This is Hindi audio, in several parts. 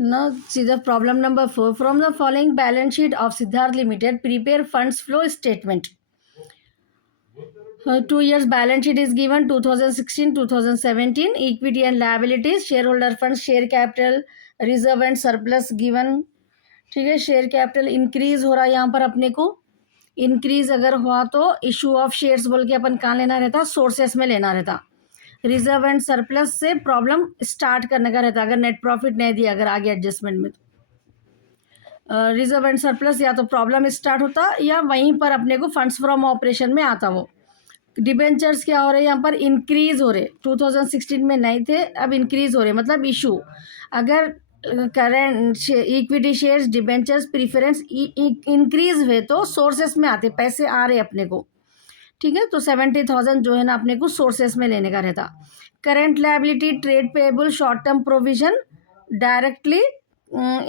Now see the problem number 4. From the following balance sheet of Siddharth Limited, prepare funds flow statement. 2 years balance sheet is given, 2016-2017. Equity and liabilities, shareholder funds, share capital, reserve and surplus given. ठीक है, शेयर कैपिटल इंक्रीज हो रहा है यहाँ पर अपने को. इंक्रीज अगर हुआ तो इशू ऑफ शेयर्स बोल के अपन कहाँ लेना रहता, सोर्सेस में लेना रहता. रिजर्व एंड सरप्लस से प्रॉब्लम स्टार्ट करने का रहता अगर नेट प्रॉफिट नहीं दिया अगर आगे एडजस्टमेंट में. रिजर्व एंड सरप्लस या तो प्रॉब्लम स्टार्ट होता या वहीं पर अपने को फंड्स फ्रॉम ऑपरेशन में आता. वो डिबेंचर्स क्या हो रहे हैं यहाँ पर, इंक्रीज हो रहे. 2016 में नहीं थे, अब इंक्रीज हो रहे, मतलब इशू. अगर current equity shares, debentures, preference increase हुए तो सोर्सेस में आते, पैसे आ रहे अपने को. ठीक है, तो 70,000 जो है ना अपने को सोर्सेस में लेने का रहता. Current liability, trade payable, short term provision, directly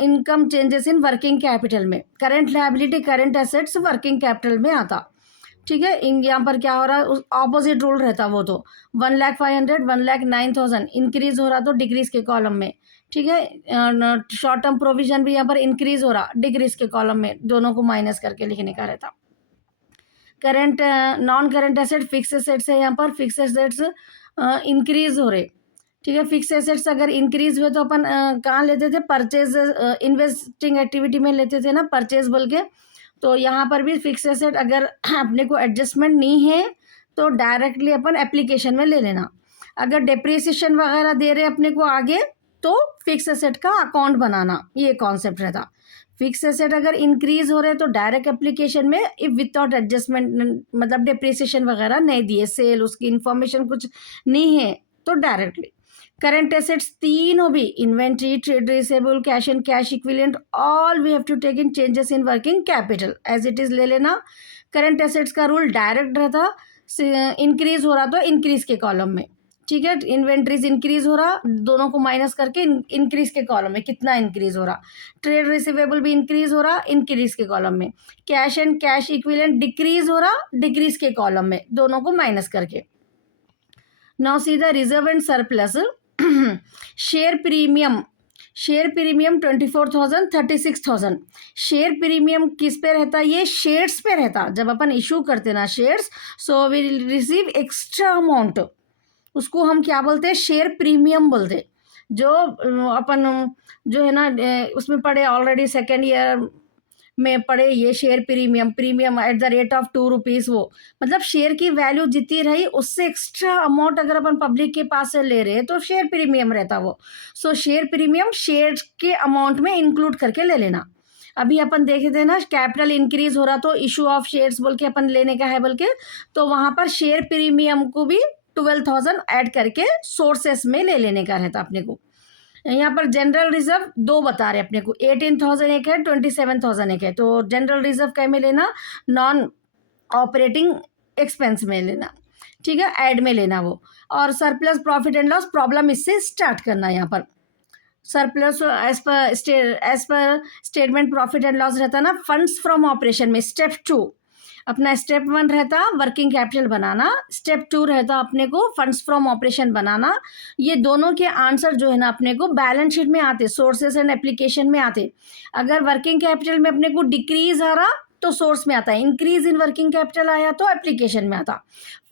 income changes in working capital में. Current liability, current assets working capital में आता. ठीक है, यहाँ पर क्या हो रहा है, ऑपोजिट रूल रहता. वो तो 1,05,000, 1,09,000 इंक्रीज हो रहा तो डिक्रीज के कॉलम में. ठीक है, शॉर्ट टर्म प्रोविजन भी यहाँ पर इंक्रीज हो रहा, डिक्रीज के कॉलम में, दोनों को माइनस करके लिखने का रहता. Current non current asset, fix assets है यहाँ पर. फिक्स एसेट्स इंक्रीज हो रहे. ठीक है, फिक्स एसेट्स अगर इंक्रीज हुए तो अपन कहाँ लेते थे, परचेज, इन्वेस्टिंग एक्टिविटी में लेते थे ना, परचेज बोल के. तो यहाँ पर भी फिक्स एसेट अगर अपने को एडजस्टमेंट नहीं है तो डायरेक्टली अपन एप्लीकेशन में ले लेना. अगर डिप्रिसिएशन वगैरह दे रहे अपने को आगे तो फिक्स एसेट का अकाउंट बनाना, ये कॉन्सेप्ट रहता. फिक्स एसेट अगर इंक्रीज हो रहे तो डायरेक्ट एप्लीकेशन में, इफ विदाउट एडजस्टमेंट मतलब डिप्रिसिएशन वगैरह नहीं दिए, सेल उसकी इंफॉर्मेशन कुछ नहीं है तो डायरेक्टली. करंट एसेट्स तीनों भी, inventory, trade receivable, cash and cash equivalent, all we have to take in changes in working capital as it is ले लेना. करंट एसेट्स का रूल डायरेक्ट रहता, इंक्रीज हो रहा तो इंक्रीज के कॉलम में. ठीक है, इन्वेंट्रीज इंक्रीज हो रहा, दोनों को माइनस करके इंक्रीज के कॉलम में कितना इंक्रीज हो रहा. ट्रेड रिसीवेबल भी इंक्रीज हो रहा, इंक्रीज के कॉलम में. Cash and cash equivalent decrease हो रहा, डिक्रीज के कॉलम में, दोनों को माइनस करके. Now see the reserve and surplus. Share premium, share premium 24,000, 36,000. Share premium किस पे रहता, ये शेयर्स पे रहता. जब अपन इशू करते ना shares, so we receive extra amount, उसको हम क्या बोलते हैं, शेयर प्रीमियम बोलते. जो अपन जो है ना उसमें पढ़े ऑलरेडी, सेकेंड ईयर में पढ़े, ये share premium, premium at the rate of 2 rupees. वो मतलब शेयर की वैल्यू जितनी रही उससे एक्स्ट्रा अमाउंट अगर अपन पब्लिक के पास से ले रहे हैं तो शेयर प्रीमियम रहता वो. सो शेयर प्रीमियम शेयर के अमाउंट में इंक्लूड करके ले लेना. अभी अपन देखे थे ना, कैपिटल इंक्रीज हो रहा तो इशू ऑफ शेयर्स बोल के अपन लेने का है बोल के, तो वहाँ पर शेयर प्रीमियम को भी 12,000 ऐड करके सोर्सेस में ले लेने का रहता अपने को. यहाँ पर जनरल रिजर्व दो बता रहे अपने को, 18,000 एक है, 27,000 एक है. तो जनरल रिजर्व क्या में लेना, नॉन ऑपरेटिंग एक्सपेंस में लेना. ठीक है, ऐड में लेना वो. और surplus profit and loss, problem इससे स्टार्ट करना. यहाँ पर सरप्लस एज पर स्टेटमेंट प्रॉफिट एंड लॉस रहता ना, फंड्स फ्रॉम ऑपरेशन में स्टेप 2. अपना स्टेप 1 रहता वर्किंग कैपिटल बनाना, स्टेप 2 रहता अपने को फंड्स फ्रॉम ऑपरेशन बनाना. ये दोनों के आंसर जो है ना अपने को बैलेंस शीट में आते, सोर्सेस एंड एप्लीकेशन में आते. अगर वर्किंग कैपिटल में अपने को डिक्रीज आ रहा तो सोर्स में आता है, इंक्रीज इन वर्किंग कैपिटल आया तो एप्लीकेशन में आता.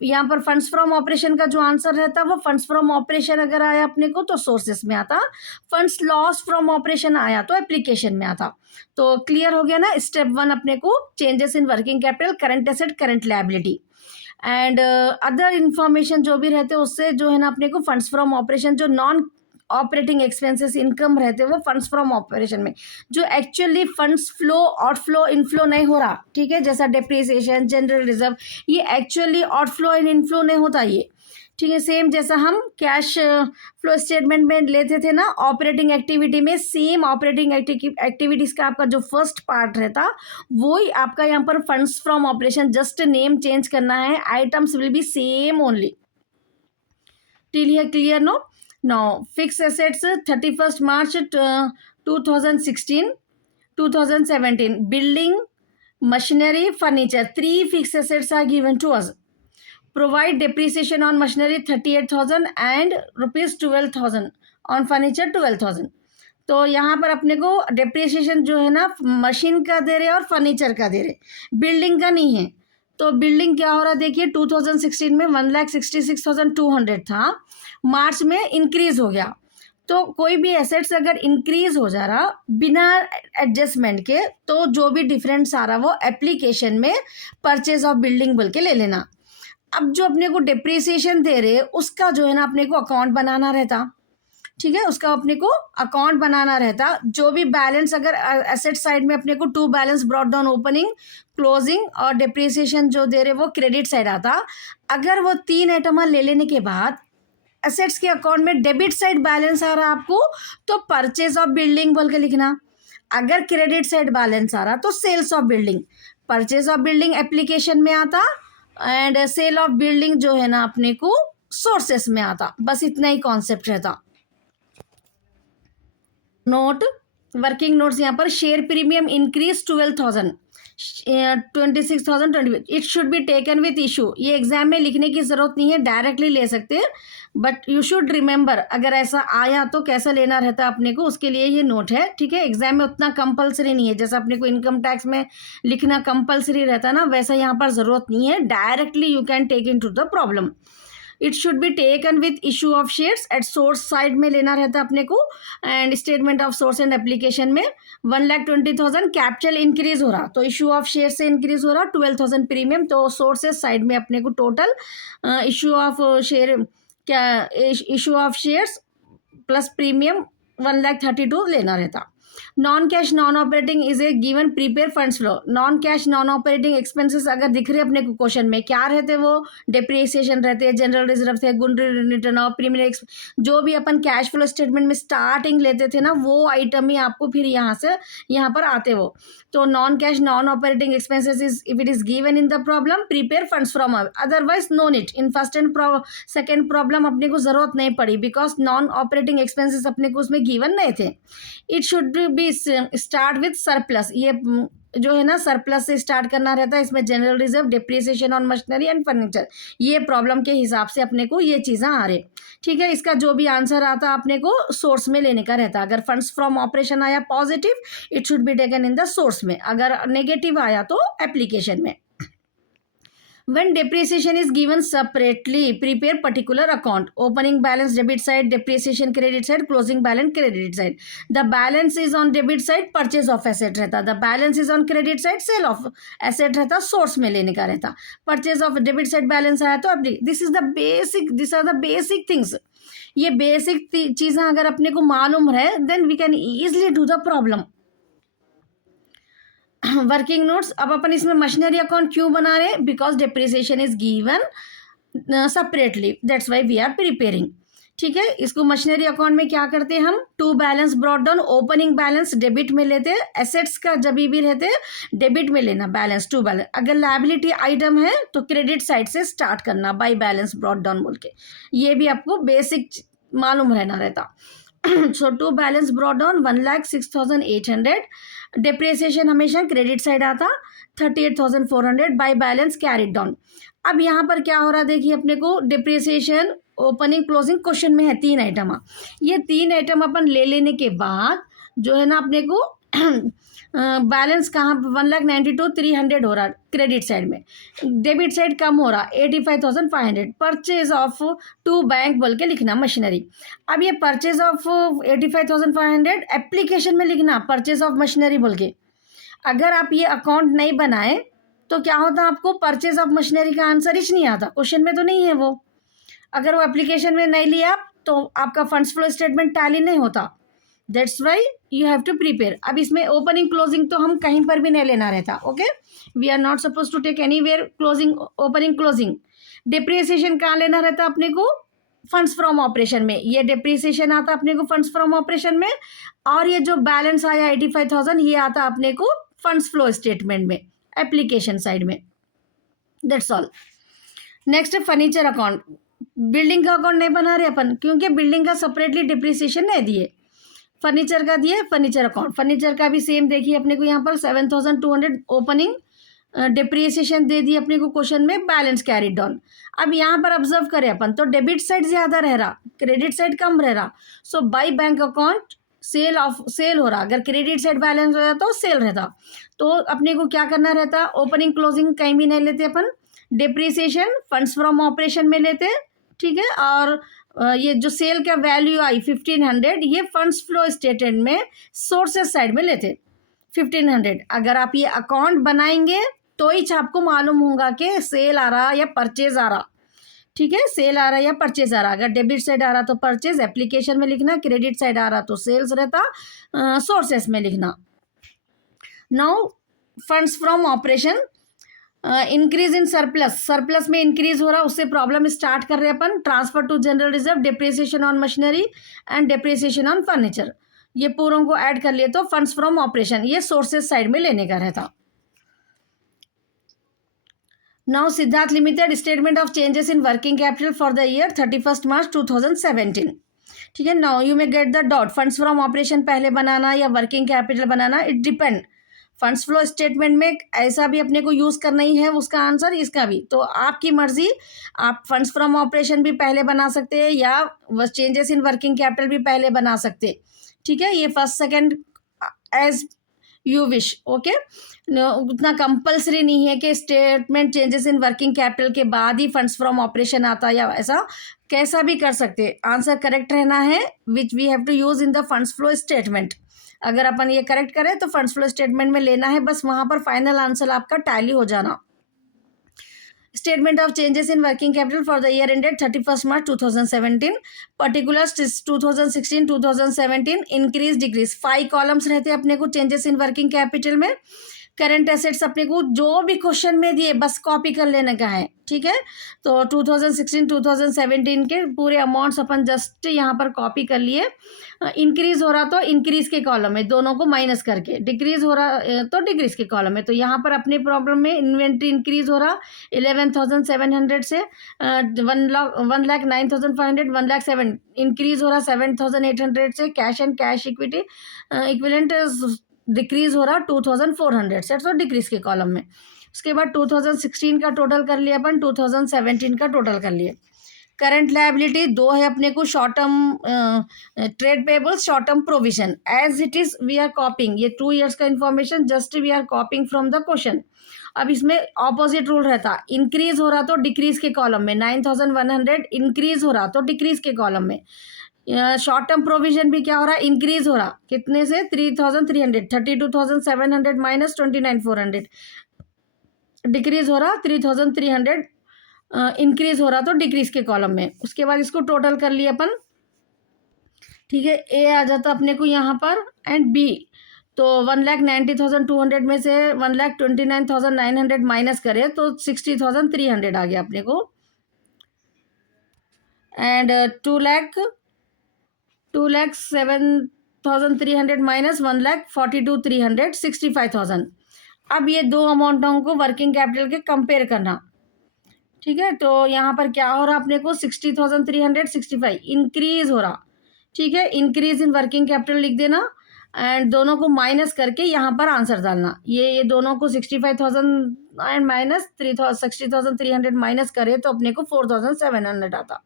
यहाँ पर फंड्स फ्रॉम ऑपरेशन का जो आंसर रहता वो फंड्स फ्रॉम ऑपरेशन अगर आया अपने को तो सोर्सेस में आता, फंड्स लॉस फ्रॉम ऑपरेशन आया तो एप्लीकेशन में आता. तो क्लियर हो गया ना. स्टेप 1 अपने को changes in working capital, current asset, current liability and other information जो भी रहते उससे जो है ना अपने को फंड्स फ्रॉम ऑपरेशन, जो नॉन ऑपरेटिंग एक्सपेंसेस इनकम रहते वो फंड्स फ्रॉम ऑपरेशन में, जो actually funds flow outflow inflow नहीं हो रहा. ठीक है, जैसा डिप्रिसिएशन, जनरल रिजर्व, ये एक्चुअली आउटफ्लो एंड इनफ्लो नहीं होता ये. ठीक है, सेम जैसा हम कैश फ्लो स्टेटमेंट में लेते थे ना ऑपरेटिंग एक्टिविटी में, सेम ऑपरेटिंग एक्टिविटीज़ का आपका जो फर्स्ट पार्ट रहता वही आपका यहाँ पर funds from operation, just name change करना है, items will be same only. Till here clear no. Now, fixed assets 31st March 2016, 2017. Building, machinery, furniture. 3 fixed assets are given to us. Provide depreciation on machinery 38,000 and rupees 12,000. On furniture 12,000. तो यहाँ पर अपने को डिप्रिसिएशन जो है ना मशीन का दे रहे और फर्नीचर का दे रहे, बिल्डिंग का नहीं है। तो बिल्डिंग क्या हो रहा है देखिए, 2016 में 1,66,200 था, मार्च में इंक्रीज हो गया। तो कोई भी एसेट्स अगर इंक्रीज हो जा रहा बिना एडजस्टमेंट के, तो जो भी डिफरेंस आ रहा वो एप्लीकेशन में परचेज ऑफ बिल्डिंग बोल के ले लेना। अब जो अपने को डिप्रिसिएशन दे रहे उसका जो है ना अपने को अकाउंट बनाना रहता, ठीक है, उसका अपने को अकाउंट बनाना रहता। जो भी बैलेंस अगर एसेट साइड में अपने को 2 balance brought down, opening, closing और डिप्रिसिएशन जो दे रहे वो क्रेडिट साइड आता। अगर वो 3 आइटम ले लेने के बाद एसेट्स के अकाउंट में डेबिट साइड बैलेंस आ रहा आपको, तो परचेज ऑफ बिल्डिंग बोल के लिखना। अगर क्रेडिट साइड बैलेंस आ रहा तो sales of building, purchase of building application में आता एंड सेल ऑफ बिल्डिंग जो है ना अपने को सोर्सेस में आता। बस इतना ही कॉन्सेप्ट रहता। नोट, वर्किंग नोट्स यहाँ पर, share premium increase 12,000, 26,000, it should be taken with issue. ये एग्जाम में लिखने की जरूरत नहीं है, डायरेक्टली ले सकते हैं, बट यू शुड रिमेंबर अगर ऐसा आया तो कैसा लेना रहता है अपने को, उसके लिए ये नोट है, ठीक है। एग्जाम में उतना कंपलसरी नहीं है, जैसा अपने को इनकम टैक्स में लिखना कंपलसरी रहता ना, वैसा यहाँ पर जरूरत नहीं है, directly you can take into the problem. It should be taken with issue of shares, at source side में लेना रहता है अपने को, and statement of source and application में 1,20,000 कैपिटल इंक्रीज हो रहा, तो इशू ऑफ शेयर से इंक्रीज हो रहा 12,000 प्रीमियम, तो सोर्सेस साइड में अपने को टोटल इशू ऑफ शेयर, क्या issue of shares plus premium 1,32,000 लेना रहता। Non cash non operating is a given prepare funds flow. Non cash non operating expenses अगर दिख रहे अपने को क्वेश्चन में, क्या रहते वो, डिप्रिसिएशन रहते हैं, जनरल रिजर्व थे, गुड रिटर्न ऑफ प्रीमियर, जो भी अपन कैश फ्लो स्टेटमेंट में स्टार्टिंग लेते थे ना, वो आइटम ही आपको फिर यहाँ से यहाँ पर आते वो। तो non cash non operating expenses is if it is given in the problem, prepare funds from, otherwise no need. In first and second problem अपने को जरूरत नहीं पड़ी, बिकॉज नॉन ऑपरेटिंग एक्सपेंसेस अपने को उसमें गिवन नहीं थे। It should B start with surplus, ये जो है ना सरप्लस से स्टार्ट करना रहता है। इसमें general reserve, depreciation on machinery and furniture, ये प्रॉब्लम के हिसाब से अपने को ये चीज़ें आ रही, ठीक है। इसका जो भी आंसर आता अपने को सोर्स में लेने का रहता। अगर फंड्स फ्रॉम ऑपरेशन आया positive, it should be taken in the source में, अगर नेगेटिव आया तो एप्लीकेशन में। When depreciation is given separately, prepare particular account. Opening balance debit side, depreciation credit side, closing balance credit side. The balance is on debit side, purchase of asset रहता. The balance is on credit side, sale of asset रहता, source में लेने का रहता. Purchase of debit side balance आया तो अब this is the basic, these are the basic things. ये basic चीज़ें अगर अपने को मालूम है, then we can easily do the problem. Working notes, अब अपन इसमें मशीनरी अकाउंट क्यों बना रहे, because depreciation is given separately, that's why we are preparing, ठीक है। इसको मशीनरी अकाउंट में क्या करते हैं हम, 2 balance brought down, opening balance debit में लेते हैं, एसेट्स का जब भी रहते हैं डेबिट में लेना, बैलेंस 2 बैलेंस। अगर लायबिलिटी आइटम है तो क्रेडिट साइड से स्टार्ट करना, बाई बैलेंस ब्रॉट डाउन बोल के, ये भी आपको बेसिक मालूम रहना रहता। सो 2 बैलेंस ब्रॉट डाउन 1,06,800, डिप्रिसिएशन हमेशा क्रेडिट साइड आता 38,400, बाय बैलेंस कैरिड डाउन। अब यहाँ पर क्या हो रहा है देखिए, अपने को डिप्रिसिएशन, ओपनिंग, क्लोजिंग क्वेश्चन में है 3 आइटम। ये 3 आइटम अपन ले लेने के बाद जो है ना अपने को बैलेंस कहाँ 1,92,300 हो रहा क्रेडिट साइड में, डेबिट साइड कम हो रहा 85,500, परचेज ऑफ 2 बैंक बोल के लिखना मशीनरी। अब ये परचेज ऑफ 85,500 एप्लीकेशन में लिखना परचेज ऑफ मशीनरी बोल के। अगर आप ये अकाउंट नहीं बनाए तो क्या होता, आपको परचेज ऑफ मशीनरी का आंसर ही नहीं आता, क्वेश्चन में तो नहीं है वो। अगर वो एप्लीकेशन में नहीं लिया तो आपका फंड्स फ्लो स्टेटमेंट टैली नहीं होता, that's why you have to prepare. अब इसमें ओपनिंग क्लोजिंग तो हम कहीं पर भी नहीं लेना रहता, okay, we are not suppose to take anywhere closing, opening, closing. Depreciation कहाँ लेना रहता अपने को, फंड्स फ्रॉम ऑपरेशन में, ये डिप्रिसिएशन आता अपने को फंड्स फ्रॉम ऑपरेशन में, और ये जो बैलेंस आया 85,000 ये आता अपने को फंड्स फ्लो स्टेटमेंट में, एप्लीकेशन साइड में, दैट्स ऑल। नेक्स्ट है फर्नीचर अकाउंट। बिल्डिंग का अकाउंट नहीं बना रहे अपन, क्योंकि बिल्डिंग का सेपरेटली डिप्रिसिएशन नहीं दिए, फर्नीचर का दिए, फर्नीचर अकाउंट। फर्नीचर का भी सेम देखिए अपने को यहाँ पर 7,200 ओपनिंग, डिप्रिसिएशन दे दी अपने को क्वेश्चन में, बैलेंस कैरिड डाउन। अब यहाँ पर ऑब्जर्व करें अपन तो डेबिट साइड ज़्यादा रह रहा, क्रेडिट साइड कम रह रहा, so by bank account cell हो रहा, अगर क्रेडिट साइड बैलेंस हो जाता तो सेल रहता, तो अपने को क्या करना रहता, ओपनिंग क्लोजिंग कहीं भी नहीं लेते अपन, डिप्रिसिएशन फंड्स फ्रॉम ऑपरेशन में लेते, ठीक है। और ये जो सेल का वैल्यू आई 1500, ये फंड्स फ्लो स्टेटमेंट में सोर्सेस साइड में लेते 1500। अगर आप ये अकाउंट बनाएंगे तो ही आपको मालूम होगा कि सेल आ रहा या परचेज आ रहा, ठीक है, सेल आ रहा या परचेज आ रहा। अगर डेबिट साइड आ रहा तो परचेज एप्लीकेशन में लिखना, क्रेडिट साइड आ रहा तो सेल्स रहता सोर्सेस में लिखना। Now funds from operation, increase in surplus, surplus में इंक्रीज हो रहा, उससे प्रॉब्लम स्टार्ट कर रहे अपन, transfer to general reserve, depreciation on machinery and depreciation on furniture, ये पूरों को ऐड कर लिए तो फंड्स फ्रॉम ऑपरेशन ये सोर्सेस साइड में लेने का रहता। Now Siddharth limited statement of changes in working capital for the year 31 March 2017, ठीक है। Now you may get the dot, funds from operation पहले बनाना या working capital banana, it depend. Funds flow statement में ऐसा भी अपने को यूज़ करना ही है उसका आंसर, इसका भी तो आपकी मर्जी, आप फंड्स फ्रॉम ऑपरेशन भी पहले बना सकते हैं या चेंजेस इन वर्किंग कैपिटल भी पहले बना सकते, ठीक है। ये first second as you wish, okay. उतना कंपल्सरी नहीं है कि statement changes in working capital के बाद ही फंड्स फ्रॉम ऑपरेशन आता या ऐसा, कैसा भी कर सकते, आंसर करेक्ट रहना है which we have to use in the funds flow statement. अगर अपन ये करेक्ट करें तो फंड्स फ्लो स्टेटमेंट में लेना है, बस वहां पर फाइनल आंसर आपका टैली हो जाना। Statement of changes in working capital for the year ended 31 March 2017, particulars 2016 2017, increase decrease, 5 columns रहते हैं अपने को चेंजेस इन वर्किंग कैपिटल में। करंट एसेट्स अपने को जो भी क्वेश्चन में दिए बस कॉपी कर लेने का है, ठीक है। तो 2016 2017 के पूरे अमाउंट्स अपन जस्ट यहाँ पर कॉपी कर लिए। इंक्रीज हो रहा तो इंक्रीज के कॉलम में दोनों को माइनस करके, डिक्रीज हो रहा तो डिक्रीज के कॉलम में। तो यहाँ पर अपने प्रॉब्लम में इन्वेंट्री इंक्रीज हो रहा 11,700 से 1,09,500, 1,07,000 इंक्रीज हो रहा 7,800 से। Cash and cash equity equivalent decrease हो रहा 2,400 से, तो डिक्रीज के कॉलम में। उसके बाद 2016 का टोटल कर लिया अपन, 2017 का टोटल कर लिए। करंट लायबिलिटी 2 है अपने को, short term trade payables, short term provision, as it is we are copying, ये 2 ईयर्स का information just we are copying from the question. अब इसमें ऑपोजिट रूल रहता, इंक्रीज हो रहा तो डिक्रीज के कॉलम में, 9,100 इंक्रीज हो रहा तो डिक्रीज के कॉलम में। शॉर्ट टर्म प्रोविजन भी क्या हो रहा है, इंक्रीज हो रहा, कितने से 3,300, 32,700 माइनस 29,400, डिक्रीज हो रहा 3,300, इंक्रीज हो रहा तो डिक्रीज के कॉलम में। उसके बाद इसको टोटल कर लिए अपन, ठीक है। ए आ जाता अपने को यहाँ पर एंड बी, तो 1,90,200 में से 1,29,900 माइनस करे तो 60,300 आ गया अपने को। And 2,07,300 minus 1,42,300, 65,000। अब ये दो अमाउंटों को वर्किंग कैपिटल के कंपेयर करना, ठीक है। तो यहाँ पर क्या हो रहा अपने को 60,365 इंक्रीज हो रहा, ठीक है। इंक्रीज इन वर्किंग कैपिटल लिख देना एंड दोनों को माइनस करके यहाँ पर आंसर डालना। ये दोनों को 65,000 एंड माइनस 60,300 माइनस करे तो अपने को 4,700 आता।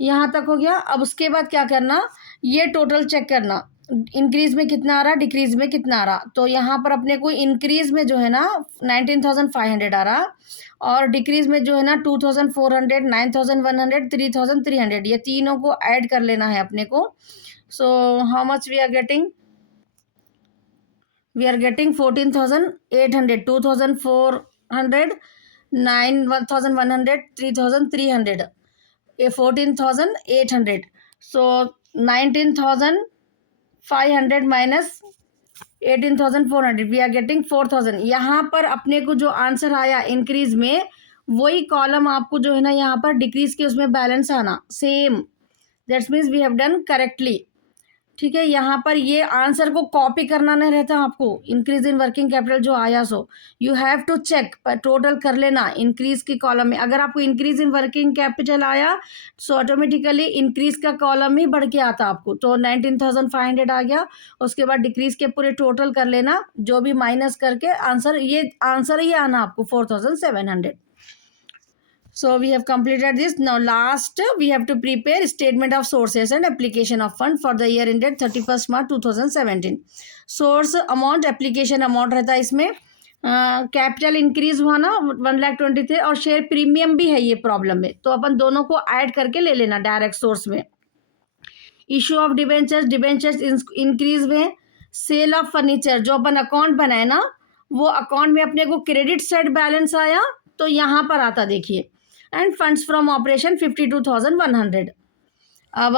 यहाँ तक हो गया। अब उसके बाद क्या करना, ये टोटल चेक करना, इंक्रीज में कितना आ रहा, डिक्रीज में कितना आ रहा। तो यहाँ पर अपने को इंक्रीज में जो है ना 19,500 आ रहा और डिक्रीज में जो है ना 2,400, 9,100, 3,300, ये तीनों को ऐड कर लेना है अपने को। So how much we are getting, we are getting 14,800, 2,400, 9,100, 3,300, ये 14,800। So 19,500 minus 18,400, we are getting 4,000। यहाँ पर अपने को जो आंसर आया इंक्रीज में, वही कॉलम आपको जो है ना यहाँ पर डिक्रीज के उसमें बैलेंस आना same, that's means we have done correctly, ठीक है। यहाँ पर ये आंसर को कॉपी करना नहीं रहता आपको, इंक्रीज इन वर्किंग कैपिटल जो आया so you have to check, total कर लेना इंक्रीज के कॉलम में। अगर आपको इंक्रीज इन वर्किंग कैपिटल आया सो ऑटोमेटिकली इंक्रीज का कॉलम ही बढ़ के आता आपको, तो 19,500 आ गया। उसके बाद डिक्रीज के पूरे टोटल कर लेना, जो भी माइनस करके आंसर, ये आंसर ही आना आपको 4,700। So we have completed this. Now last we have to prepare statement of sources and application of fund for the year ended 31st March 2017. Source amount, application amount रहता है इसमें. कैपिटल इंक्रीज हुआ ना 1,20,000 थे, और शेयर प्रीमियम भी है ये प्रॉब्लम में, तो अपन दोनों को ऐड करके ले लेना डायरेक्ट सोर्स में. इशू ऑफ डिबेंचर्स इंक्रीज हुए. सेल ऑफ फर्नीचर जो अपन अकाउंट बनाए ना, वो अकाउंट में अपने को क्रेडिट साइड बैलेंस आया, तो यहाँ पर आता देखिए. End funds from operation 52,100. अब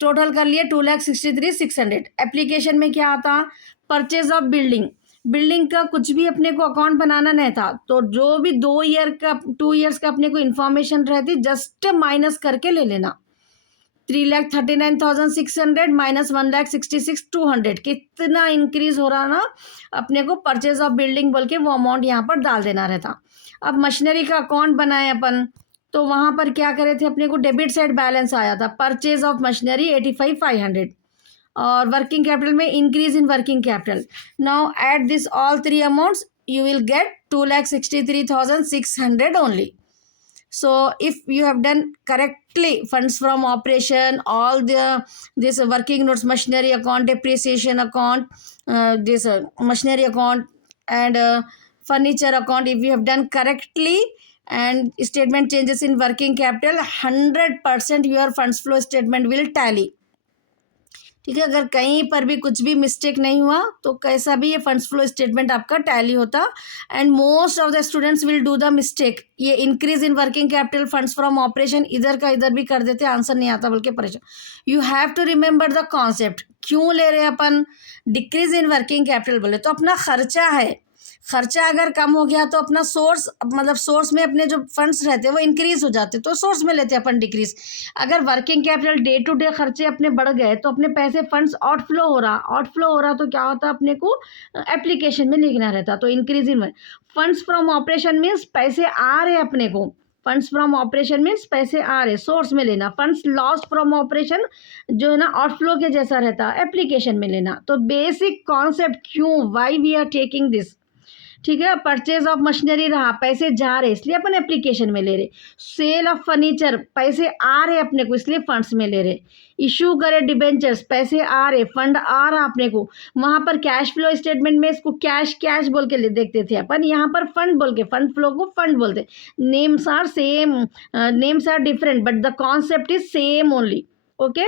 टोटल कर लिए 2,63,600. एप्लीकेशन में क्या आता, परचेज ऑफ बिल्डिंग का कुछ भी अपने को अकाउंट बनाना नहीं था, तो जो भी 2 ईयर्स का अपने को इन्फॉर्मेशन रहती जस्ट माइनस करके ले लेना. 3,39,600 माइनस 1,66,200 कितना इंक्रीज हो रहा ना, अपने को परचेज ऑफ बिल्डिंग बोल के वो अमाउंट यहाँ पर डाल देना रहता. अब मशीनरी का अकाउंट बनाए अपन, तो वहाँ पर क्या करे थे, अपने को डेबिट साइड बैलेंस आया था, परचेज ऑफ मशीनरी 85,500, और वर्किंग कैपिटल में increase in working capital. Now at this all 3 amounts you will get 2,63,600 only. So if you have done correctly funds from operation, all this working notes, machinery account, depreciation account, this machinery account and furniture account, if you have done correctly and statement changes in working capital, 100% your funds flow statement will tally. ठीक है, अगर कहीं पर भी कुछ भी मिस्टेक नहीं हुआ तो कैसा भी ये फंड्स फ्लो स्टेटमेंट आपका टैली होता. And most of the students will do the mistake. ये increase in working capital, funds from operation, इधर का इधर भी कर देते, आंसर नहीं आता बोल के परेशान. You have to remember the concept. क्यों ले रहे हैं अपन डिक्रीज इन वर्किंग कैपिटल बोले, तो अपना खर्चा है. खर्चा अगर कम हो गया तो अपना सोर्स, मतलब सोर्स में अपने जो फंड्स रहते हैं वो इंक्रीज हो जाते, तो सोर्स में लेते हैं अपन डिक्रीज. अगर working capital day to day खर्चे अपने बढ़ गए तो अपने पैसे फंड्स आउटफ्लो हो रहा तो क्या होता, अपने को एप्लीकेशन में लिखना रहता, तो increase in. Funds from operation means पैसे आ रहे अपने को, फंड्स फ्रॉम ऑपरेशन मीन्स पैसे आ रहे, सोर्स में लेना. फंड्स लॉस फ्रॉम ऑपरेशन जो है ना आउटफ्लो के जैसा रहता, एप्लीकेशन में लेना. तो बेसिक कॉन्सेप्ट क्यों, why we are taking this. ठीक है, परचेज ऑफ मशीनरी रहा, पैसे जा रहे इसलिए अपन एप्लीकेशन में ले रहे. सेल ऑफ फर्नीचर, पैसे आ रहे अपने को इसलिए फंड्स में ले रहे. इशू करे डिबेंचर्स, पैसे आ रहे, फंड आ रहा अपने को. वहाँ पर कैश फ्लो स्टेटमेंट में इसको कैश बोल के देखते थे अपन, यहाँ पर फंड बोल के, फंड फ्लो को फंड बोलते. Names are same, names are different, but the concept is same only. Okay.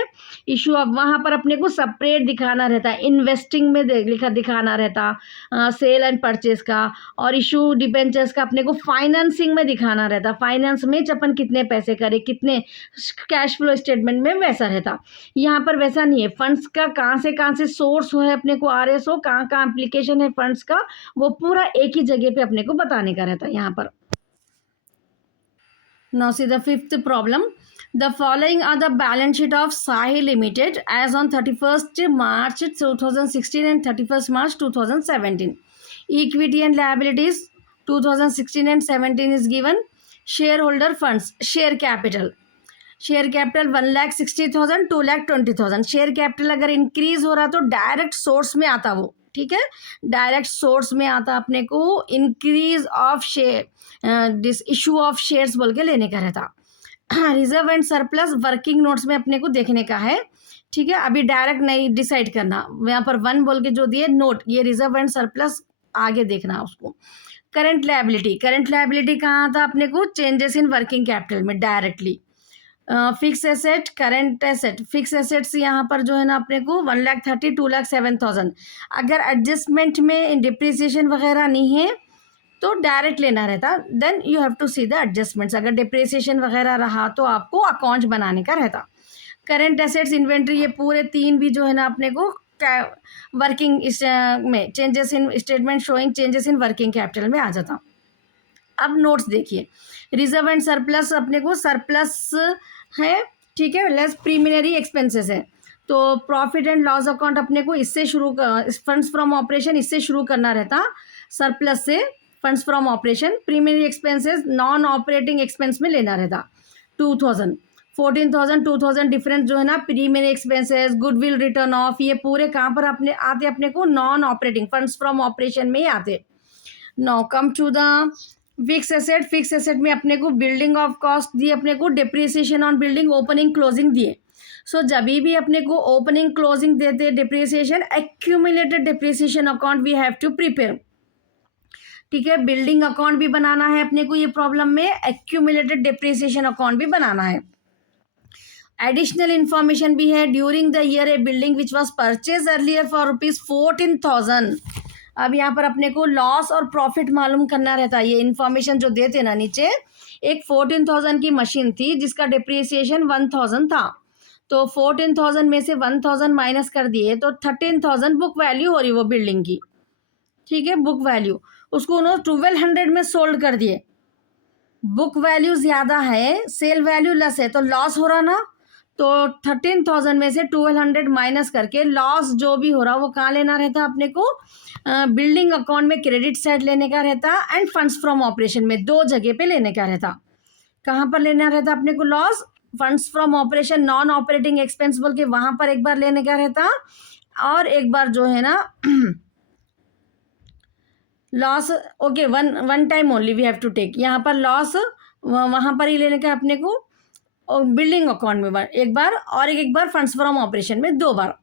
Issue अब वहाँ पर अपने को सेपरेट दिखाना रहता है, इन्वेस्टिंग में दिखाना रहता सेल एंड परचेज का, और इशू डिबेंचर्स का अपने को फाइनेंसिंग में दिखाना रहता, फाइनेंस में अपन कितने पैसे करे, कितने कैश फ्लो स्टेटमेंट में वैसा रहता. यहाँ पर वैसा नहीं है. फंड्स का कहाँ से सोर्स है अपने को, RSO कहाँ एप्लीकेशन है फंड्स का, वो पूरा एक ही जगह पे अपने को बताने का रहता है यहाँ पर. Now see the fifth problem. The following are the balance sheet of Sahil Limited as on 31st March 2016 and 31st March 2017. Equity and liabilities 2016 and 17 is given. Shareholder funds, share capital 1,60,000, 2,20,000. Share capital अगर इंक्रीज हो रहा तो डायरेक्ट सोर्स में आता वो. ठीक है, डायरेक्ट सोर्स में आता अपने को increase of share, this issue of shares बोल के लेने का रहता. Reserve and surplus working notes में अपने को देखने का है. ठीक है, अभी डायरेक्ट नहीं डिसाइड करना, यहाँ पर 1 बोल के जो दिए नोट, ये रिजर्व एंड सरप्लस आगे देखना उसको. करंट लायबिलिटी कहाँ था अपने को, चेंजेस इन वर्किंग कैपिटल में directly. Fix asset, current asset, fix assets यहाँ पर जो है ना अपने को 1,30,000, 2,07,000. अगर एडजस्टमेंट में डिप्रिसिएशन वगैरह नहीं है तो डायरेक्ट लेना रहता. Then you have to see the adjustments. अगर डिप्रिसिएशन वगैरह रहा तो आपको अकाउंट बनाने का रहता. करंट एसेट्स, इन्वेंट्री, ये पूरे 3 भी जो है ना अपने को वर्किंग में changes in statement showing changes in working capital में आ जाता. अब नोट्स देखिए. रिजर्व एंड सरप्लस अपने को सरप्लस है, ठीक है, लेस प्रीमिनरी एक्सपेंसेस है, तो प्रॉफिट एंड लॉस अकाउंट अपने को इससे शुरू, फंड्स फ्रॉम ऑपरेशन इससे शुरू करना रहता, सरप्लस से funds from operation. Preliminary expenses non operating expense में लेना रहता. 2,000, 14,000, 2,000 डिफरेंस जो है ना preliminary expenses, goodwill written off, ये पूरे कहाँ पर अपने आते अपने को non operating funds from operation में ही आते. Now come to the fixed asset में अपने को बिल्डिंग ऑफ कॉस्ट दिए, अपने को depreciation on building, opening closing दिए। सो जब भी अपने को ओपनिंग क्लोजिंग देते depreciation, accumulated depreciation account we have to prepare. ठीक है, बिल्डिंग अकाउंट भी बनाना है अपने को ये प्रॉब्लम में, एक्यूमुलेटेड डिप्रिसिएशन अकाउंट भी बनाना है। एडिशनल इंफॉर्मेशन भी है, during the year A building which was purchase earlier for ₹14,000। अब यहाँ पर अपने को लॉस और प्रॉफिट मालूम करना रहता है। ये इन्फॉर्मेशन जो देते ना नीचे, एक 14,000 की मशीन थी जिसका डिप्रिसिएशन 1,000 था, तो 14,000 में से 1,000 माइनस कर दिए तो 13,000 बुक वैल्यू हो रही वो बिल्डिंग की। ठीक है, बुक वैल्यू, उसको उन्होंने 1200 में सोल्ड कर दिए। बुक वैल्यू ज़्यादा है, सेल वैल्यू लेस है, तो लॉस हो रहा ना। तो 13,000 में से 1200 माइनस करके लॉस जो भी हो रहा वो कहाँ लेना रहता अपने को, बिल्डिंग अकाउंट में क्रेडिट साइड लेने का रहता एंड फंड्स फ्रॉम ऑपरेशन में, दो जगह पे लेने का रहता। कहाँ पर लेना रहता अपने को loss, funds from operation non operating expense बोल के वहाँ पर एक बार लेने का रहता, और एक बार जो है ना loss, okay, one time only we have to take. यहाँ पर लॉस वहाँ पर ही लेने का अपने को, और बिल्डिंग अकाउंट में एक बार, और एक बार फंड्स फ्रॉम ऑपरेशन में दो बार।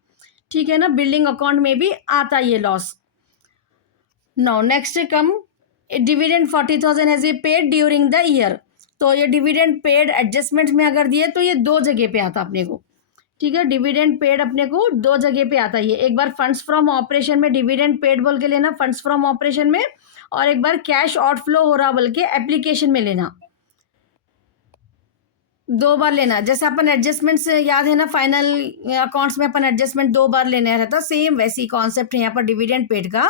ठीक है ना, बिल्डिंग अकाउंट में भी आता ये loss. Now next come dividend 40,000 has be paid during the year. तो ये डिविडेंड पेड एडजस्टमेंट में अगर दिए तो ये दो जगह पे आता अपने को। ठीक है, डिविडेंड पेड अपने को दो जगह पे आता है। एक बार फंड्स फ्रॉम ऑपरेशन में डिविडेंड पेड बोल के लेना, फंड्स फ्रॉम ऑपरेशन में, और एक बार कैश आउटफ्लो हो रहा बोल के एप्लीकेशन में लेना, दो बार लेना। जैसे अपन एडजस्टमेंट से याद है ना, फाइनल अकाउंट्स में अपन एडजस्टमेंट दो बार लेने रहता, सेम वैसी कॉन्सेप्ट है यहाँ पर डिविडेंड पेड का।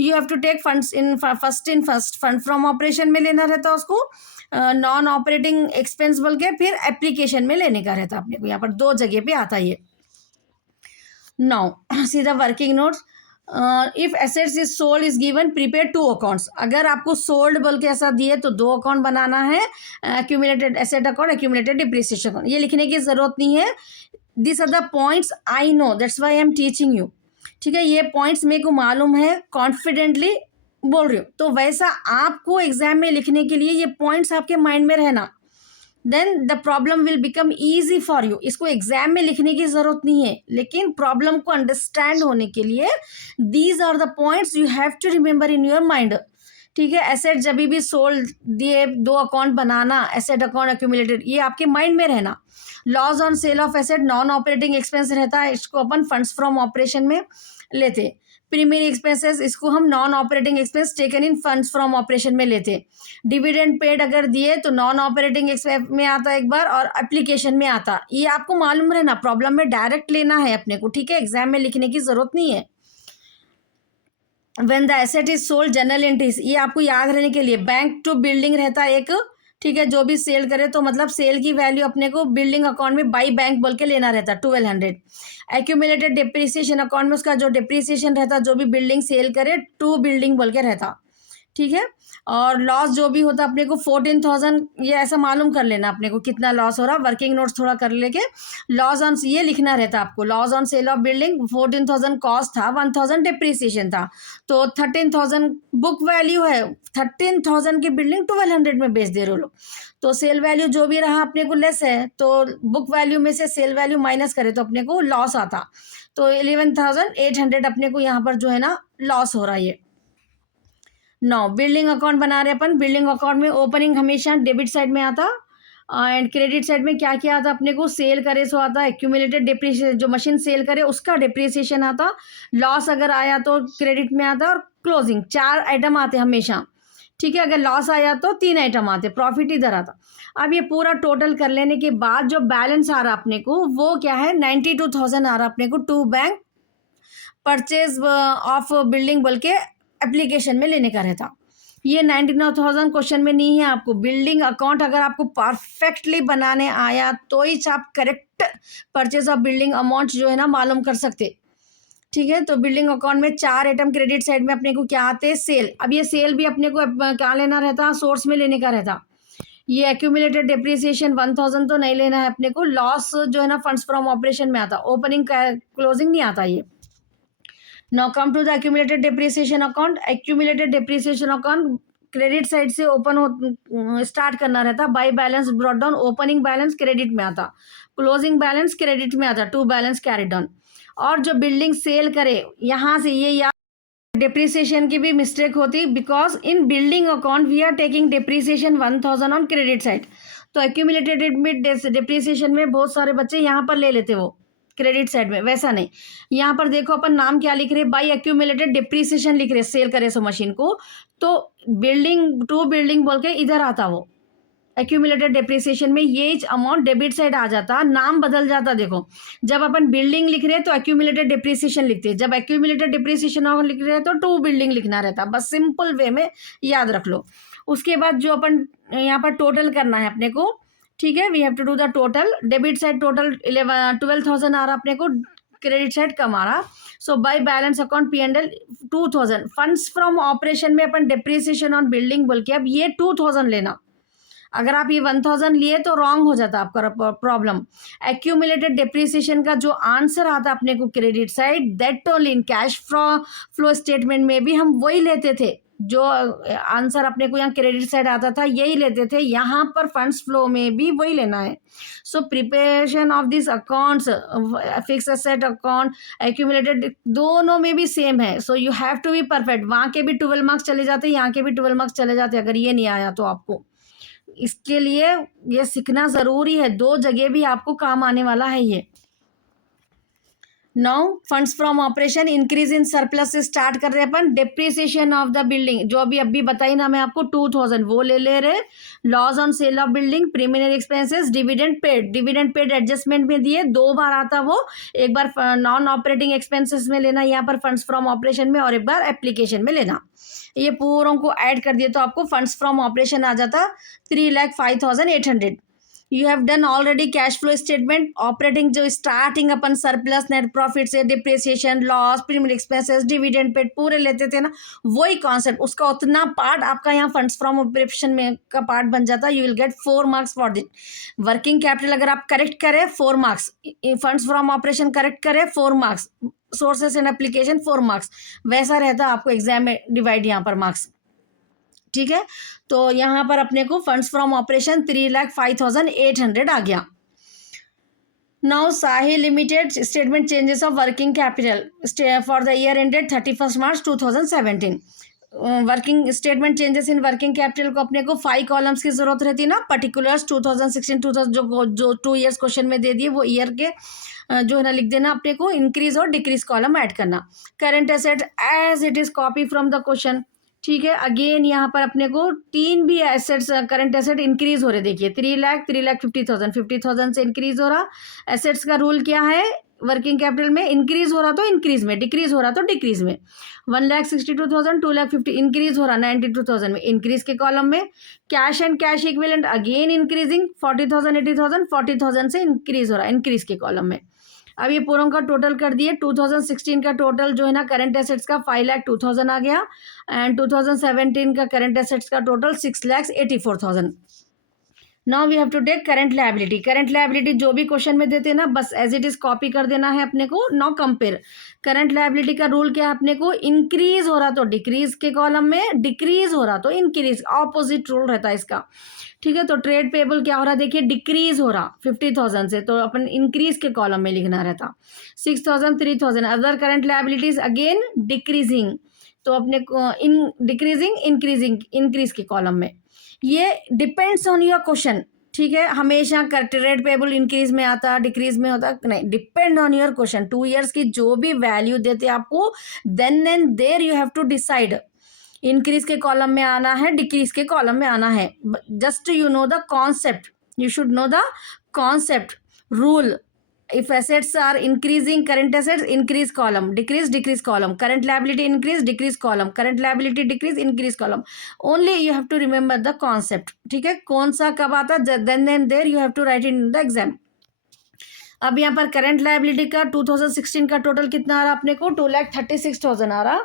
You have to take funds in first fund from operation में लेना रहता उसको, नॉन ऑपरेटिंग एक्सपेंस बोल के फिर एप्लीकेशन में लेने का रहता अपने को। यहाँ पर दो जगह पे आता ये। Now see the working notes, if assets is sold is given prepare 2 accounts. अगर आपको सोल्ड बोल के ऐसा दिए तो 2 अकाउंट बनाना है, accumulated asset account, accumulated depreciation account. ये लिखने की जरूरत नहीं है, this are the points I know, that's why I am teaching you. ठीक है, ये पॉइंट्स मेरे को मालूम है, कॉन्फिडेंटली बोल रही हूँ। तो वैसा आपको एग्जाम में लिखने के लिए ये पॉइंट्स आपके माइंड में रहना, then the problem will become easy for you. इसको एग्जाम में लिखने की जरूरत नहीं है, लेकिन प्रॉब्लम को अंडरस्टैंड होने के लिए these are the points you have to remember in your mind. ठीक है, एसेट जब भी सोल्ड दिए, दो अकाउंट बनाना, एसेट अकाउंट, एक्यूमुलेटेड, ये आपके माइंड में रहना। Loss on sale of asset non operating expense रहता है, इसको अपन फंड्स फ्रॉम ऑपरेशन में लेते। प्रीमियरी एक्सपेंसेस, इसको हम non operating expense taken in funds from operation में लेते। डिविडेंड पेड अगर दिए तो नॉन ऑपरेटिंग एक्सपेंस में आता एक बार, और एप्लीकेशन में आता। ये आपको मालूम रहना, प्रॉब्लम में डायरेक्ट लेना है अपने को। ठीक है, एग्जाम में लिखने की जरूरत नहीं है। When the asset is sold general entries, ये आपको याद रहने के लिए, बैंक टू बिल्डिंग रहता है एक। ठीक है, जो भी सेल करे तो मतलब सेल की वैल्यू अपने को बिल्डिंग अकाउंट में बाई बैंक बोल के लेना रहता 1200। एक्यूमुलेटेड डिप्रिसिएशन अकाउंट में उसका जो डिप्रिसिएशन रहता, जो भी बिल्डिंग सेल करे, टू बिल्डिंग बोल के रहता। ठीक है, और लॉस जो भी होता अपने को 14,000, ये ऐसा मालूम कर लेना अपने को कितना लॉस हो रहा। वर्किंग नोट्स थोड़ा कर लेके लॉस ऑन ये लिखना रहता आपको, loss on sale of building 14,000 cost था, 1,000 डिप्रिसिएशन था, तो 13,000 बुक वैल्यू है। 13,000 की बिल्डिंग 1200 में बेच दे रहे हो लोग, तो सेल वैल्यू जो भी रहा अपने को लेस है, तो बुक वैल्यू में से सेल वैल्यू माइनस करे तो अपने को लॉस आता। तो 11,800 अपने को यहाँ पर जो है ना लॉस हो रहा है ये। नौ बिल्डिंग अकाउंट बना रहे अपन। बिल्डिंग अकाउंट में ओपनिंग हमेशा डेबिट साइड में आता, एंड क्रेडिट साइड में क्या क्या आता अपने को, सेल करे सो आता, एक्यूमुलेटेड डिप्रिसिएशन, जो मशीन सेल करे उसका डिप्रिसिएशन आता, लॉस अगर आया तो क्रेडिट में आता, और क्लोजिंग। 4 आइटम आते हमेशा। ठीक है, अगर लॉस आया तो 3 आइटम आते, प्रॉफिट इधर आता। अब ये पूरा टोटल कर लेने के बाद जो बैलेंस आ रहा अपने को वो क्या है, 92,000 आ रहा अपने को, to bank purchase of building बोल के एप्लीकेशन में लेने का रहता। ये 99,000 क्वेश्चन में नहीं है आपको। बिल्डिंग अकाउंट अगर आपको परफेक्टली बनाने आया तो ही आप correct purchase of building amount जो है ना मालूम कर सकते। ठीक है, तो बिल्डिंग अकाउंट में 4 आइटम क्रेडिट साइड में अपने को क्या आते हैं, सेल। अब ये सेल भी अपने को क्या लेना रहता, सोर्स में लेने का रहता। ये एक्यूमुलेटेड डिप्रिसिएशन 1,000 तो नहीं लेना है अपने को, लॉस जो है ना फंड्स फ्रॉम ऑपरेशन में आता, ओपनिंग क्लोजिंग नहीं आता ये। Now come to the accumulated depreciation account. Accumulated depreciation account credit side से ओपन स्टार्ट करना रहता, by balance brought down, opening balance credit में आता, क्लोजिंग बैलेंस क्रेडिट में आता, टू बैलेंस कैरी डाउन। और जो बिल्डिंग सेल करे यहाँ से ये या डिप्रिसिएशन की भी मिस्टेक होती, because in building account we are taking depreciation 1000 on credit side. तो एक्यूमुलेटेड मिड डिप्रिसिएशन में बहुत सारे बच्चे यहाँ पर ले लेते वो क्रेडिट साइड में, वैसा नहीं। यहाँ पर देखो अपन नाम क्या लिख रहे, बाई एक्यूमुलेटेड डिप्रिसिएशन लिख रहे, सेल करे सो मशीन को, तो बिल्डिंग टू बिल्डिंग बोल के इधर आता वो एक्यूमुलेटेड डिप्रिसिएशन में, ये अमाउंट डेबिट साइड आ जाता, नाम बदल जाता। देखो जब अपन बिल्डिंग लिख रहे हैं तो एक्यूमुलेटेड डिप्रिसिएशन लिखते हैं, जब एक्यूमुलेटेड डिप्रिसिएशन लिख रहे हैं तो टू बिल्डिंग लिखना रहता, बस सिंपल वे में याद रख लो। उसके बाद जो अपन यहाँ पर टोटल करना है अपने को, ठीक है, we have to do the total. Debit side total 12,000 आ रहा अपने को, क्रेडिट साइड कम आ रहा। So by balance account P&L 2,000। Funds from operation में अपन डिप्रिसिएशन ऑन बिल्डिंग बोल के अब ये 2,000 लेना, अगर आप ये 1000 लिए तो रॉन्ग हो जाता आपका प्रॉब्लम। एक्यूमुलेटेड डिप्रिसिएशन का जो आंसर आता अपने को credit side, that only in cash flow statement में भी हम वही लेते थे, जो आंसर अपने को यहाँ क्रेडिट साइड आता था यही लेते थे, यहाँ पर फंड्स फ्लो में भी वही लेना है। So preparation of this accounts, fixed asset account, accumulated, दोनों में भी सेम है। So you have to be perfect. वहाँ के भी 12 मार्क्स चले जाते, यहाँ के भी 12 मार्क्स चले जाते अगर ये नहीं आया तो आपको। इसके लिए ये सीखना जरूरी है, दो जगह भी आपको काम आने वाला है ये। Now funds from operation, increase in surplus से स्टार्ट कर रहे हैं अपन। डिप्रिसिएशन ऑफ द बिल्डिंग जो अभी बताई ना मैं आपको 2000, वो ले रहे। Loss on sale of building, preliminary expenses, dividend paid adjustment में दिए, 2 बार आता वो, एक बार नॉन ऑपरेटिंग एक्सपेंसेस में लेना यहाँ पर फंड्स फ्रॉम ऑपरेशन में, और एक बार एप्लीकेशन में लेना। ये पूरों को ऐड कर दिए तो आपको फंड्स फ्रॉम ऑपरेशन आ जाता 3,05,800। You have done already cash flow statement. Operating जो स्टार्टिंग अपन सरप्लस, नेट प्रॉफिट से, depreciation, loss, premium expenses, dividend paid पूरे लेते थे ना, वही कॉन्सेप्ट, उसका उतना पार्ट आपका यहाँ फंड्स फ्रॉम ऑपरेशन में का पार्ट बन जाता। You will get 4 marks for that. Working capital अगर आप करेक्ट करें 4 marks, funds from operation correct करें 4 marks, sources and application 4 marks, वैसा रहता आपको एग्जाम में डिवाइड यहाँ पर मार्क्स, ठीक है। तो यहाँ पर अपने को फंड्स फ्रॉम ऑपरेशन 3,05,800 आ गया। Now Sahil limited statement changes of working capital for the year ended 31 March 2017। Working statement changes in working capital को अपने को 5 कॉलम्स की जरूरत रहती है ना, पर्टिकुलर्स 2016 जो 2 ईयर्स क्वेश्चन में दे दिए, वो ईयर के जो है ना लिख देना अपने को, इंक्रीज और डिक्रीज कॉलम ऐड करना। Current asset as it is copy from the question, ठीक है। अगेन यहाँ पर अपने को 3 भी एसेट्स, करंट एसेट इंक्रीज हो रहे, देखिए 3,50,000, 50,000 से इंक्रीज हो रहा। एसेट्स का रूल क्या है वर्किंग कैपिटल में, इंक्रीज हो रहा तो इंक्रीज में, डिक्रीज हो रहा तो डिक्रीज में। 1,62,000, 2,50,000 इंक्रीज हो रहा, 92,000 में इंक्रीज के कॉलम में। Cash and cash equivalent again increasing, 40,000, 80,000, 40,000 से इंक्रीज हो रहा इंक्रीज के कॉलम में। अब ये पूरों का टोटल कर दिए। 2016 का टोटल जो है ना करंट एसेट्स का 5,02,000 आ गया, एंड 2017 का करंट एसेट्स का total 6,84,000। Now we have to take current liability. Current liability जो भी क्वेश्चन में देते हैं ना, बस एज इट इज कॉपी कर देना है अपने को। Now compare. करंट लायबिलिटी का रूल क्या है अपने को, इंक्रीज हो रहा तो डिक्रीज के कॉलम में, डिक्रीज हो रहा तो इंक्रीज, ऑपोजिट रूल रहता है इसका, ठीक है। तो ट्रेड पेबल क्या हो रहा, देखिए डिक्रीज हो रहा 50,000 से, तो अपन इंक्रीज के कॉलम में लिखना रहता। 6,000, 3,000। Other current liabilities again decreasing, तो अपने को इन डिक्रीजिंग, इंक्रीजिंग, इंक्रीज के कॉलम में। ये डिपेंड्स ऑन योर क्वेश्चन, ठीक है। हमेशा ट्रेड पेबल इंक्रीज में आता, डिक्रीज में होता नहीं, depend on your question. 2 years की जो भी वैल्यू देते आपको, then and there you have to decide, increase के कॉलम में आना है, डिक्रीज के कॉलम में आना है। Just you know the concept, you should know the concept rule. if assets are increasing, current assets increase column, decrease column, current liability increase, decrease column, current liability decrease, increase column, only you have to remember the concept, ठीक है। कौन सा कब आता, then there you have to write in the exam। अब यहाँ पर करंट लायबिलिटी का 2016 का टोटल कितना आ रहा अपने को, 2,36,000 आ रहा,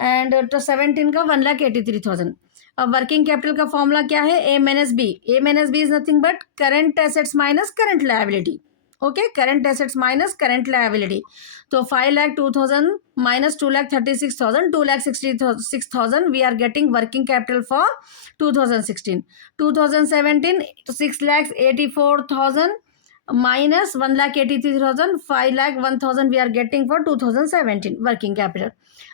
एंड 17 का 1,83,000। अब वर्किंग कैपिटल का फॉर्मूला क्या है, A - B। A - B is nothing but current assets minus current liability, okay, current assets minus current liability. तो 5,02,000 minus 2,36,000, 2,66,000 we are getting working capital for 2016। 2017 6,84,000 minus 1,83,000, 5,01,000 we are getting for 2017 working capital.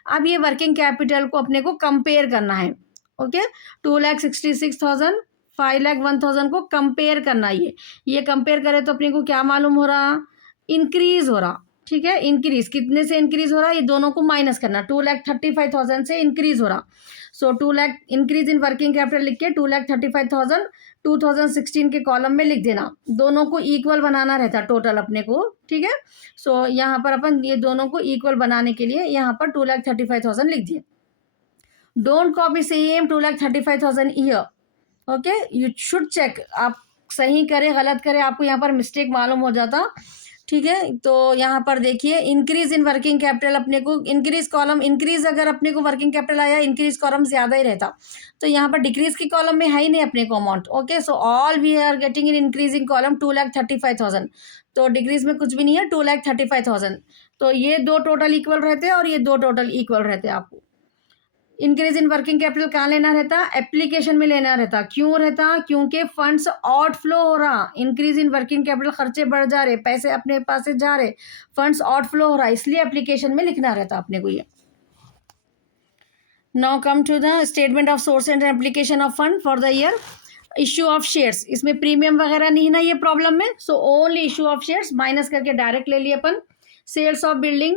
अब ये वर्किंग कैपिटल को अपने को कंपेयर करना है। ओके, 2,66,000 5,01,000 को कंपेयर करना है। ये कंपेयर करें तो अपने को क्या मालूम हो रहा, इंक्रीज हो रहा। ठीक है, इंक्रीज कितने से इंक्रीज हो रहा, ये दोनों को माइनस करना। 2,35,000 से इंक्रीज हो रहा। सो 2 lakh increase in working capital लिख के 2,35,000 2016 के कॉलम में लिख देना। दोनों को इक्वल बनाना रहता टोटल अपने को। ठीक है, सो यहाँ पर अपन ये दोनों को इक्वल बनाने के लिए यहाँ पर 2,35,000 लिख दिए। Don't copy same 2,35,000 year. Okay, you should check, आप सही करें गलत करें, आपको यहाँ पर मिस्टेक मालूम हो जाता। ठीक है, तो यहाँ पर देखिए इंक्रीज इन वर्किंग कैपिटल अपने को इंक्रीज कॉलम इंक्रीज, अगर अपने को वर्किंग कैपिटल आया इंक्रीज कॉलम ज़्यादा ही रहता। तो यहाँ पर डिक्रीज की कॉलम में है ही नहीं अपने को amount. Okay, so all we are getting in increasing column 2,35,000। तो डिक्रीज में कुछ भी नहीं है, 2,35,000। तो ये दो टोटल इक्वल रहते हैं और ये दो टोटल इक्वल रहते हैं। आपको इंक्रीज इन वर्किंग कैपिटल कहाँ लेना रहता, एप्लीकेशन में लेना रहता। क्यों रहता, क्योंकि फंड्स आउटफ्लो हो रहा। इंक्रीज इन वर्किंग कैपिटल, खर्चे बढ़ जा रहे, पैसे अपने पास से जा रहे, फंड्स आउटफ्लो हो रहा, इसलिए एप्लीकेशन में लिखना रहता अपने को ये। Now come to the statement of source and application of fund for the year. Issue of shares, इसमें प्रीमियम वगैरह नहीं ना ये प्रॉब्लम में, so only issue of shares minus करके डायरेक्ट ले लिए अपन। Sales of building,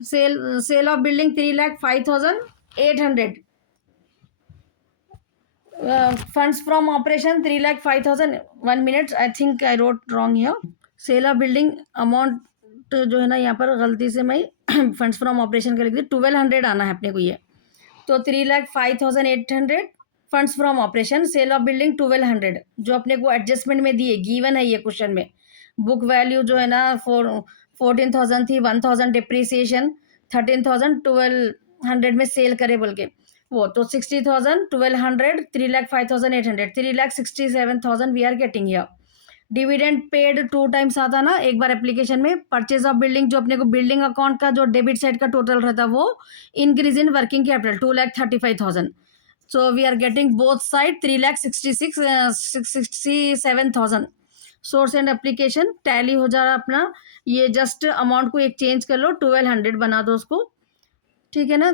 sale of building 3,05,800। Funds from operation 3,05,000। 1 minute, I think I wrote wrong here. Sale of building amount जो है ना यहाँ पर गलती से मैं फंड्स फ्रॉम ऑपरेशन के लिख दी, 1,200 आना है अपने को ये। तो 3,05,800 funds from operation, sale of building 1,200 जो अपने को एडजस्टमेंट में दिए, गिवन है ये क्वेश्चन में। बुक वैल्यू जो है ना 14,000 थी, 1,000 डिप्रिसिएशन, 13,000, 1,200 में सेल करे बोल के वो, तो 60,000, 1,200, 3,05,800, 3,67,000 we are getting here. Dividend paid 2 times आता ना एक बार एप्लीकेशन में। परचेज ऑफ बिल्डिंग, जो अपने को बिल्डिंग अकाउंट का जो डेबिट साइड का टोटल रहता वो increase in working capital 2,35,000। So we are getting both side 3,67,000। Source and application tally हो जा रहा अपना। ये जस्ट अमाउंट को एक चेंज कर लो, 1,200 बना दो उसको। ठीक है ना,